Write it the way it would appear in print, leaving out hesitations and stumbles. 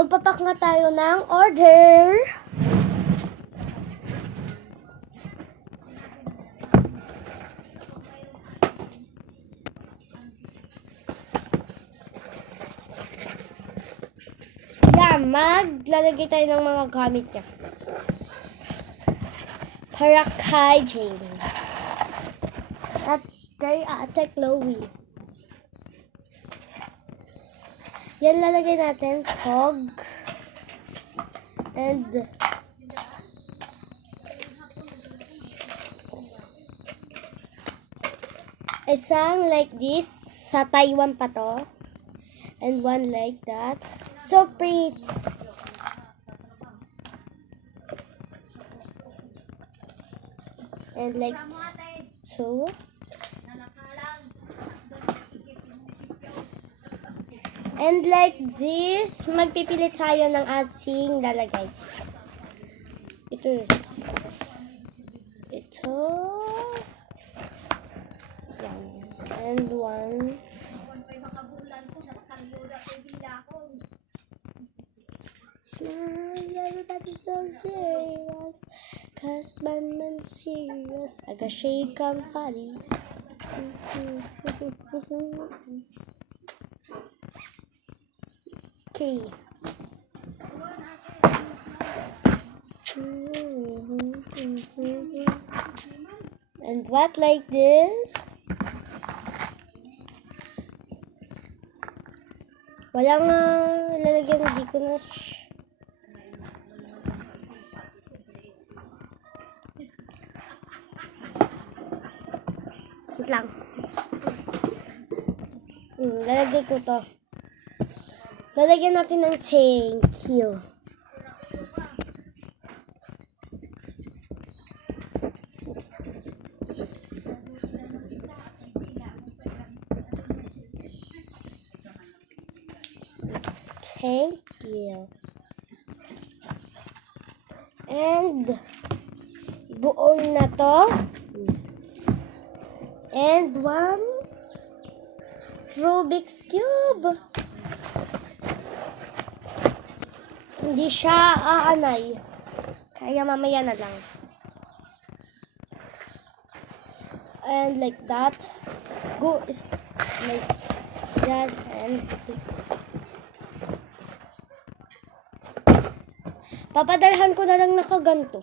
magpapak nga tayo ng order. Yan, maglalagay tayo ng mga gamit niya. Para kay Jane. At kay Ate Chloe. Yan, lalagay natin fog. And isang like this. Sa Taiwan pa to. And one like that. So pretty. And like two. And like this, magpipilit tayo ng ating lalagay. Ito. Yan. And one. Everybody's so serious. Cause man serious. I got shake and funny. Okay. And what like this? Wala nga lalagyan, hindi ko na wait lang. Lalagay ko to. Lalagyan natin ng thank you. Thank you. And buo na to. And one Rubik's Cube. Hindi siya aanay. Kaya mamaya na lang. And like that. Go is like that. And papadalhan ko na lang nakaganto.